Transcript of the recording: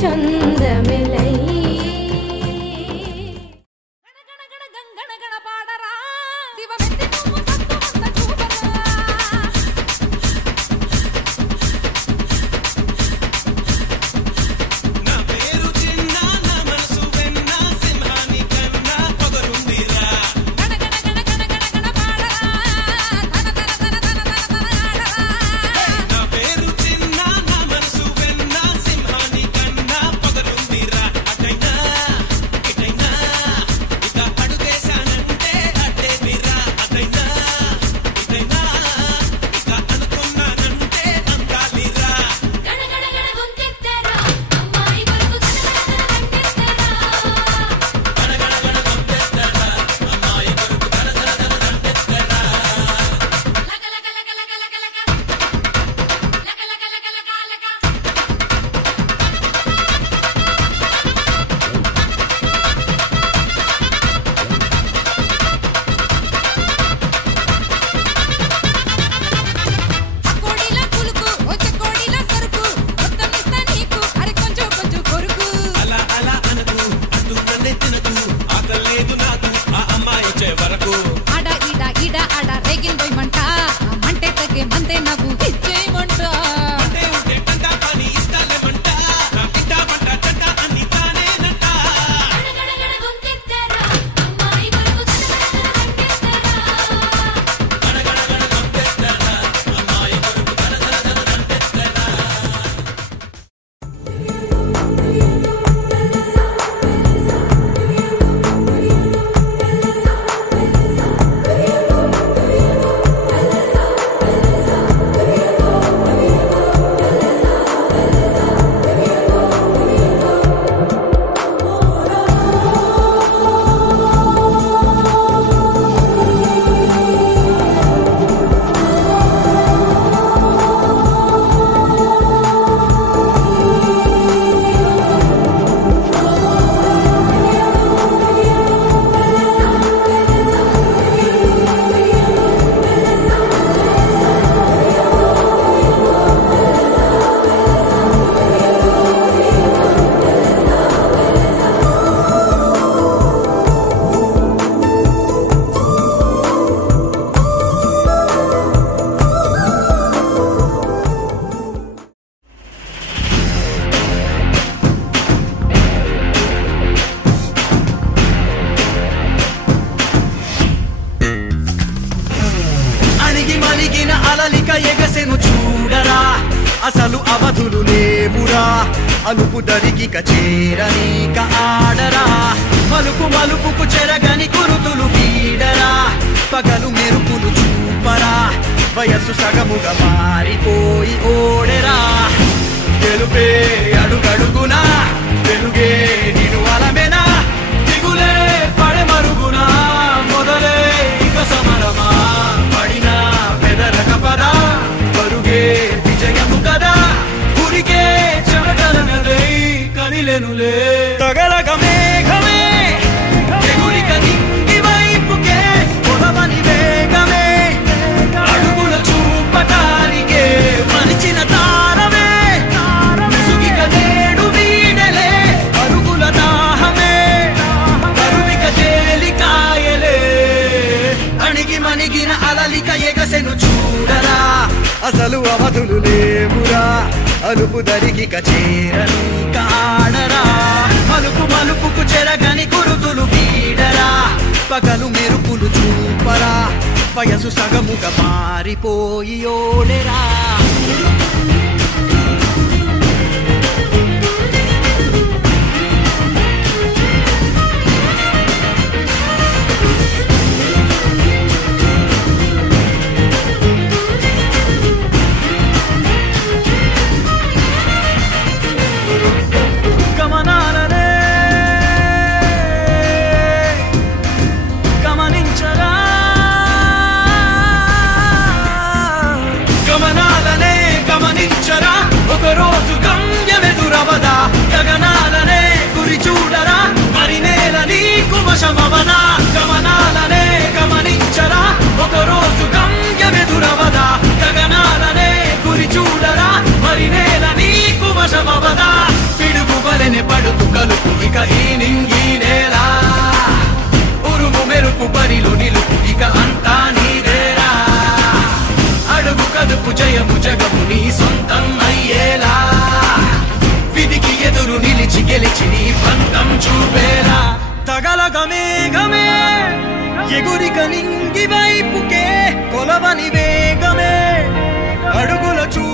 చందమిలై అసలు అవధులు లేవురా అలుపు దరికి కచేరనీక ఆడరా మలుపు మలుపుకు చెరగని గురుతులు వీడరా పగలు మెరుపులు చూపరా వయస్సు సగముగా మారిపోయి ఓడెరా గెలుపే అడుగడుగునా వెలుగే నిను అలమెనా దిగులే పడమరుగునా మొదలే ఇక సమరమా పడినా పెదరక పదా పరుగే విజయము కదా గురికే చెమటల నదై కదిలెనులే తగలగ మేఘమే ఎగురిక నింగి వైపుకే పొలవని వేగమే అడుగుల చూపటానికే మనిచిన తారమే ముసుగిక నేడు వీడలే అరుగుల దాహమే కరువిక తేలికాయలే అణిగి మణిగిన అలలిక ఎగసెను చూడరా అసలు అవధులు లేవురా అలుపు దరికి కచేరని కాడరా మలుపు మలుపుకు చెరగని గురుతులు వీడరా పగలు మెరుపులు చూపరా వయసు సగముగా మారిపోయి ఓడెరా గమనించరా గమనాలనే గమని ఎగురిక నింగి వైపుకే కొలవని వేగమే అడుగుల చూ